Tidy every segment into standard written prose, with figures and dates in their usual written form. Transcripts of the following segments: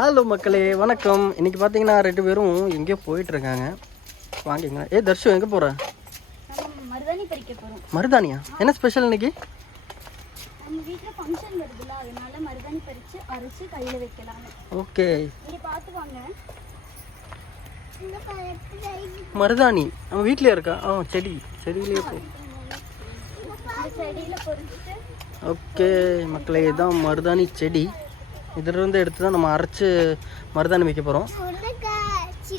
Hello மக்களே, வணக்கம். இன்றைக்கி பார்த்தீங்கன்னா 2 பேரும் எங்கேயோ போயிட்டுருக்காங்க. வாங்கிங்க. தர்ஷு எங்கே போகிற? மருதாணி பறிக்க போகிறோம். மருதாணியா? என்ன ஸ்பெஷல் இன்னைக்கு? நம்ம வீட்டில் ஃபங்க்ஷன் வருதுல்ல, அதனால மருதாணி பறித்து அரைச்சி கையில் வைக்கலாம். ஓகே, இங்கே பார்த்து வாங்க. மருதாணி நம்ம வீட்டிலே இருக்கா? செடியிலே போ. செடியில் பொறிச்சிட்டு. ஓகே மக்களே, இதுதான் மருதாணி செடி. இதிலிருந்து எடுத்து தான் நம்ம அரைச்சி மருதாணி வைக்க போகிறோம்.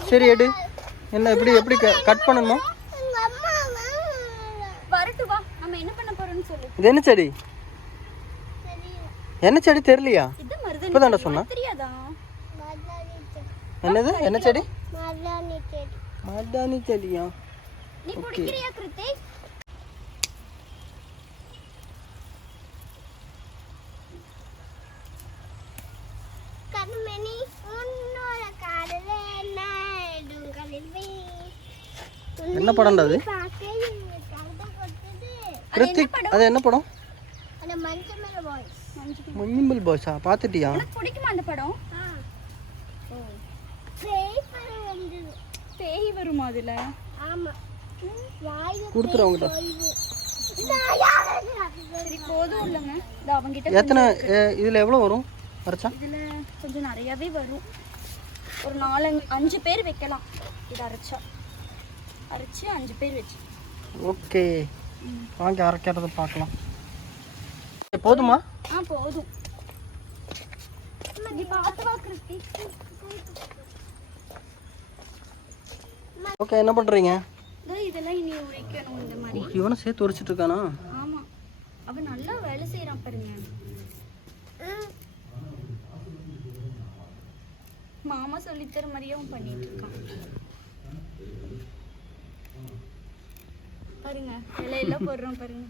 சரி எடு. என்ன எப்படி கட் பண்ணணுமா? வரட்டு வா, நம்ம என்ன பண்ண போறோம்னு சொல்லு. இது என்ன செடி? என்ன செடி தெரியலையா? இது மருதாணி. இப்போதான்டா சொன்னா. தெரியாதா? என்னது? என்ன செடி? மருதாணி செடி. மருதாணி செடியா? நீ குடிக்கிறியா கிருத்தி? என்ன படம்டா அது? கிருத்திக், அது என்ன படம்? மஞ்சுமல் பாய்ஸா? பார்த்துட்டியா? பிடிக்குமா அந்த படம்? பேய் வருமா அதுல? ஆமா. கொடுத்துரு அவங்ககிட்ட. சரி போதும் இல்லைங்க. இது அவங்ககிட்ட. எத்தனை இதில் எவ்வளோ வரும் அரைச்சா? இதில் கொஞ்சம் நிறையாவே வரும். ஒரு 4-5 பேர் வைக்கலாம். இது அரைச்சி 5 பேர் வச்சு. ஓகே, வாங்கி அரைக்கிறத பார்க்கலாம். போதுமா? போதும். நீ பார்த்து வா கிருத்தி. ஓகே, என்ன பண்ணுறீங்க? இதெல்லாம் இனி உரிக்கணும் இந்த மாதிரி. இவனை சேர்த்து உரிச்சிட்டு இருக்கானா? ஆமாம், அவன் நல்லா வேலை செய்கிறான் பாருங்க. மாமா சொல்லித்தர மாதிரியே அவன் பண்ணிட்டு இருக்கான் பாருங்க. இலையெல்லாம் போடுறான் பாருங்க.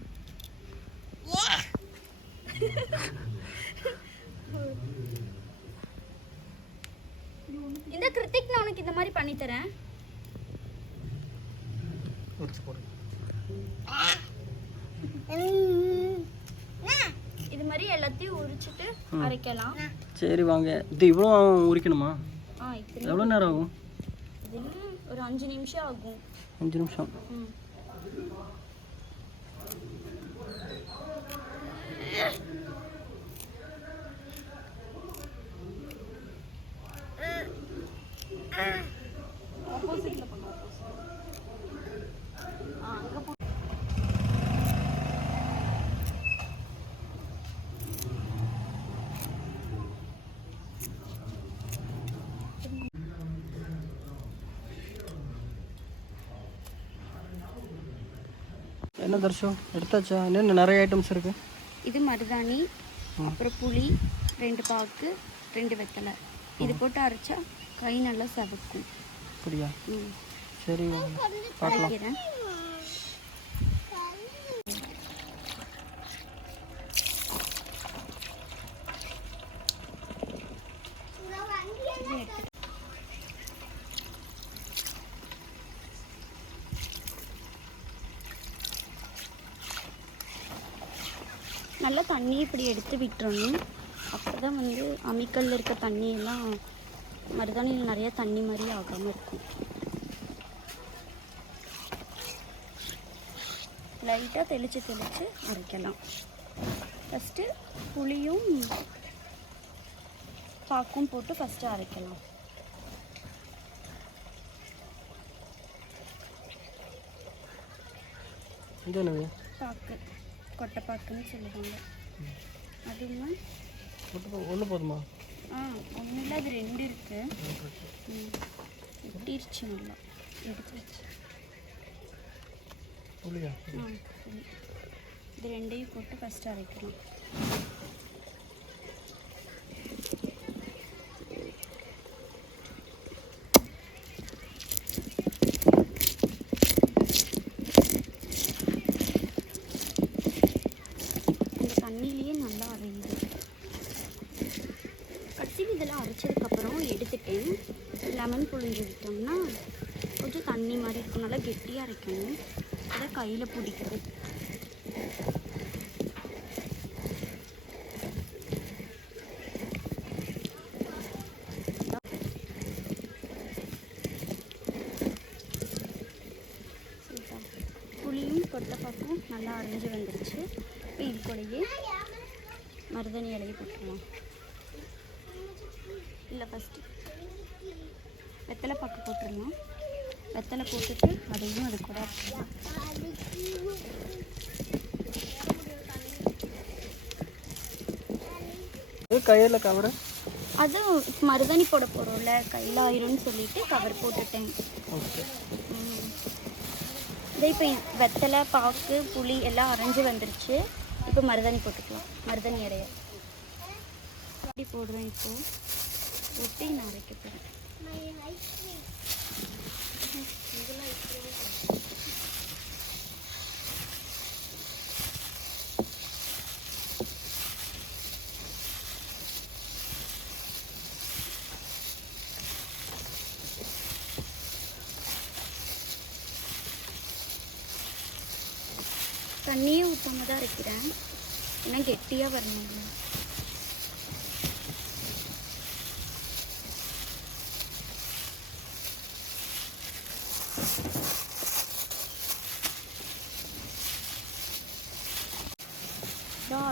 இந்த கிருத்திக், நான் உனக்கு இந்த மாதிரி பண்ணி தரேன். இது மாதிரி எல்லாத்தையும் உரிச்சிட்டு அரைக்கலாம். சரி வாங்க. இது இவ்வளோ உரிக்கணுமா? எவ்வளோ நேரம் ஆகும்? ஒரு 5 நிமிஷம் ஆகும். 5 நிமிஷம். என்ன தர்ஷு எடுத்தாச்சா? என்ன நிறைய ஐட்டம்ஸ் இருக்கு. இது மருதாணி, அப்புறம் புளி, 2 பாக்கு, 2 வெத்தலை. இது போட்டு அரைச்சா கை நல்லா சவக்கும். அப்படியா? சரி பார்க்கலாம். நல்லா தண்ணி இப்படி எடுத்து விட்டுறணும். அப்போ தான் அம்மிக்கல்ல இருக்க தண்ணியெல்லாம் மருதாணியில் நிறைய தண்ணி மாதிரி ஆகாமல் இருக்கும். லைட்டாக தெளித்து அரைக்கலாம். ஃபஸ்ட்டு புளியும் பாக்கும் போட்டு ஃபஸ்ட்டு அரைக்கலாம். பாக்கு, கொட்டைப்பாக்குன்னு சொல்லுவாங்க. அதுவும் ஒன்று போதுமா? ஒன்றும் இல்லை, அது 2 இருக்கு. ஒட்டிருச்சு, நல்லா எடுத்துருச்சு. இது 2ஐயும் போட்டு ஃபஸ்ட்டு அரைக்கலாம். தண்ணியிலேயே நல்லா அரையுது. கடைசியில் இதெல்லாம் அரைச்சதுக்கப்புறம் எடுத்துட்டு லெமன் புழிஞ்சு விட்டோம்னா கொஞ்சம் தண்ணி மாதிரி இருக்கும். நல்லா கெட்டியாக அரைக்கணும். அதை கையில் பிடிக்குது. அரைஞ்சி வந்துருச்சு. இப்போ இது கூடயே மருதாணி இலையை போட்டுருலாம். இல்லை ஃபஸ்ட்டு வெத்தலை பாக்கு போட்டுடலாம். வெத்தலை போட்டுட்டு அதையும் அது கூட கையில் கவர் அதுவும் மருதாணி போட போகிறோம்ல, கையில் ஆயிரும்னு சொல்லிட்டு கவர் போட்டுட்டேன். ஓகே. இதே இப்போ வெத்தலை பாக்கு புளி எல்லாம் அரைஞ்சி வந்துருச்சு. இப்போ மருதாணி போட்டுக்கலாம். மருதாணி இலையை எப்படி போடுறேன், இப்போது ஒட்டி நான் அரைக்க போகிறேன். தண்ணியே ஊற்றாம தான் அரைக்கிறேன், ஏன்னா கெட்டியாக வரணும்ல.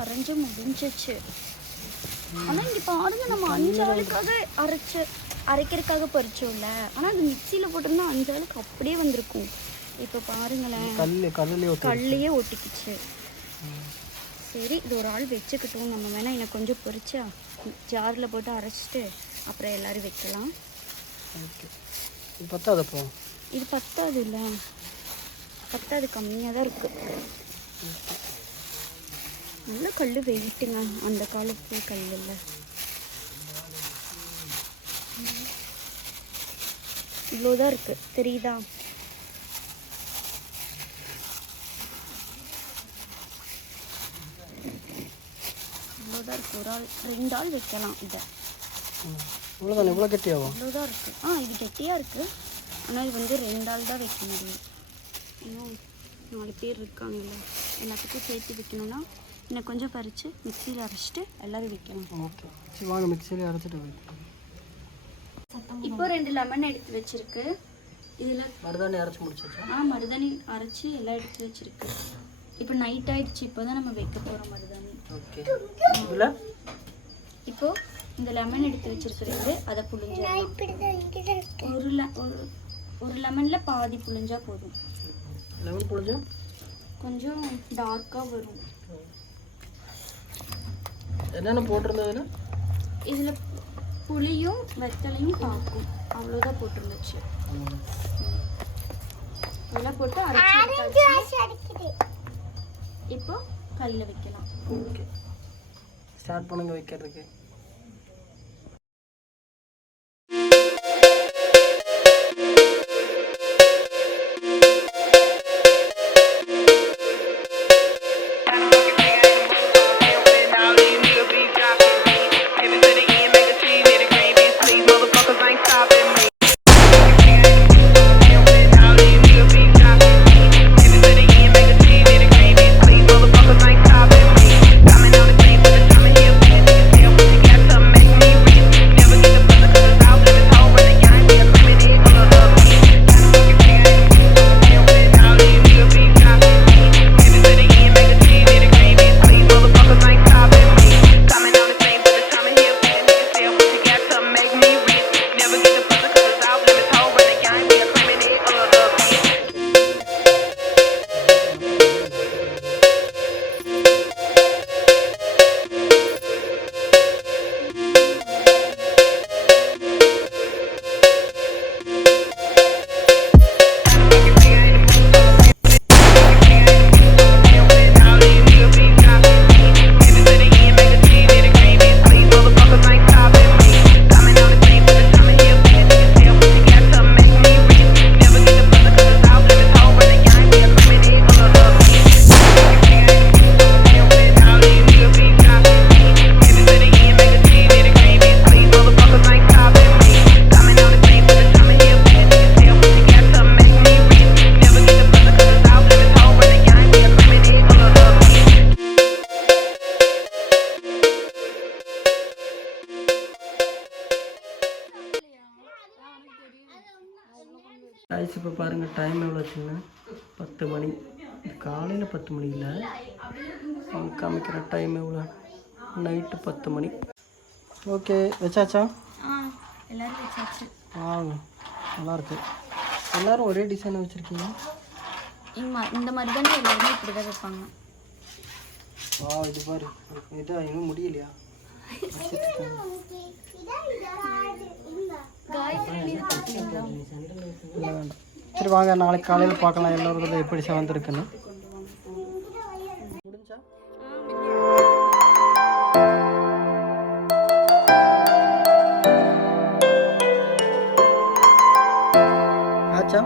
அரைஞ்சு முடிஞ்சிச்சு. ஆனால் இங்கே பாருங்க, நம்ம 5 ஆளுக்காக அரைக்கிறதுக்காக பறிச்சோம்ல, ஆனால் அது மிக்சியில் போட்டோம்னா 5 ஆளுக்கு அப்படியே வந்திருக்கும். இப்போ பாருங்களேன், கல்லையே ஒட்டிக்கிச்சு. சரி, இது ஒரு ஆள் வச்சுக்கிட்டோம். நம்ம வேணால் எனக்கு கொஞ்சம் பொரிச்சா ஜாரில் போட்டு அரைச்சிட்டு அப்புறம் எல்லோரும் வைக்கலாம். இது பத்தாது இல்லை, பத்தாது, கம்மியாக தான் இருக்குது. நல்ல கல் வெயிட்டுங்க, அந்த காலத்து கல் இல்லை. இவ்வளோதான் இருக்குது, தெரியுதா? இவ்வளோதான் இருக்குது. ஒரு ஆள் 2 ஆள் வைக்கலாம் இதை. இவ்வளோ கெட்டியாகும். இவ்வளோதான் இருக்குது. இது கெட்டியாக இருக்குது. ஆனால் இது வந்து 2 ஆள் தான் வைக்க முடியும். இன்னும் 4 பேர் இருக்காங்கல்ல, எல்லாத்துக்கும் சேர்த்து வைக்கணும்னா இன்னும் கொஞ்சம் பறித்து மிக்சியில் அரைச்சிட்டு எல்லோரும் வைக்கணும். ஓகே, சரி வாங்க மிக்சியில் அரைச்சிட்டு வைக்கலாம். இப்போ 2 லெமன் எடுத்து வச்சுருக்கு. இதில் மருதாணி அரைச்சி முடிச்சிருச்சு. மருதாணி அரைச்சி எல்லாம் எடுத்து வச்சுருக்கு. இப்போ நைட் ஆகிடுச்சு, இப்போ தான் நம்ம வைக்க போகிறோம் மருதாணி. ஓகே. இதில் இப்போது இந்த லெமன் எடுத்து வச்சுருக்கிறது அதை புழிஞ்சிடலாம். ஒரு லெமனில் பாதி புழிஞ்சா போதும். லெமன் புழிஞ்சா கொஞ்சம் டார்க்காக வரும். என்னென்ன போட்டிருந்ததுன்னா இதில் புளியும் வெத்தலையும் பாக்கும், அவ்வளோதான் போட்டிருந்துச்சு. இதெல்லாம் போட்டு அரைச்சி இப்போ கல்லில் வைக்கலாம். ஓகே, ஸ்டார்ட் பண்ணுங்க வைக்கிறதுக்கு. இப்போ பாருங்கள் டைம் எவ்வளோ ஆச்சுன்னா 10 மணி. காலையில் 10 மணியில் காமிக்கிற டைம் எவ்வளோ? நைட்டு 10 மணி. ஓகே, வச்சாச்சா? எல்லாரும் வச்சாச்சு. நல்லாயிருக்கு. எல்லோரும் ஒரே டிசைனை வச்சுருக்கீங்க. இந்த மாதிரி தானே எல்லாருமே இப்படி தான் வைப்பாங்க. இது பாரு, இதான் இன்னும் முடியலையா? வேண்டாம். சரி வாங்க, நாளைக்கு காலையில் பார்க்கலாம் எல்லோரும் எப்படி வந்திருக்குன்னு. முடிஞ்சா ஆச்சா?